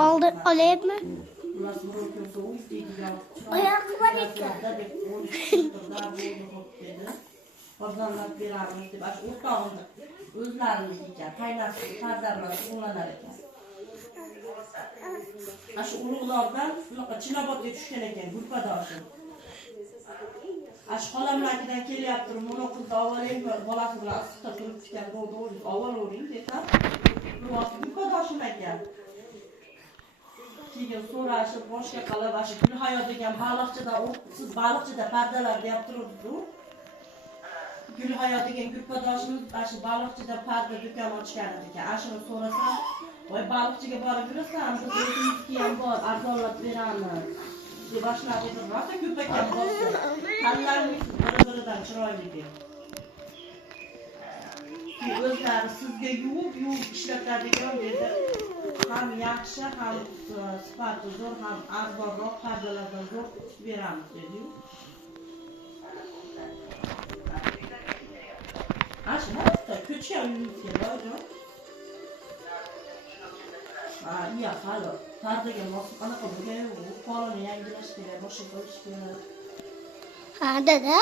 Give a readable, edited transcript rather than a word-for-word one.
Olayapmi? Oyog'i bor ekan. Bozorlab beramiz deb, shu o'rtog'imiz o'zlariniki ekan, qaynasi, farzandlari o'g'lanar ekan. Shu ulug'lardan shunaqa Chinobodga tushgan ekan, gulpadoshi. Shu xolamlarnikidan kelyapti, mana qizni ovolaymi, bolasi bilan issiqda turib ekan, bo'ldi, ovolavering desam, gulpadoshim ekan. Keyin so'rashib, boshqa qilib, shu Gulhayo degan baliqchida, siz baliqchida pardalar deb turibdi-ku. Gulhayo degan gulpadoshimiz shu baliqchida parda do'kon ochgan ekan. Shuni so'rasam, "Voy, baliqchiga borib yurasan, biz o'zimizniki ham bor, arzonlab beramiz." deb boshlab dedim. Rosa ko'p ekan bo'lsa, tanlarimiz bir-biridan chiroyligi. O'zlari sizga yuvib ishlatadigan dedi. Ham yaxshi, ham sifati zo'r, ham arzonroq pardalardan zo'r beramiz dedi-yu. Ashna ko'chgan uyimizga bordim. Iya, hali pardaga mos qanaqa bo'lgan, polini yangilash kerak, boshqa bo'lish kerak. Ha, dada.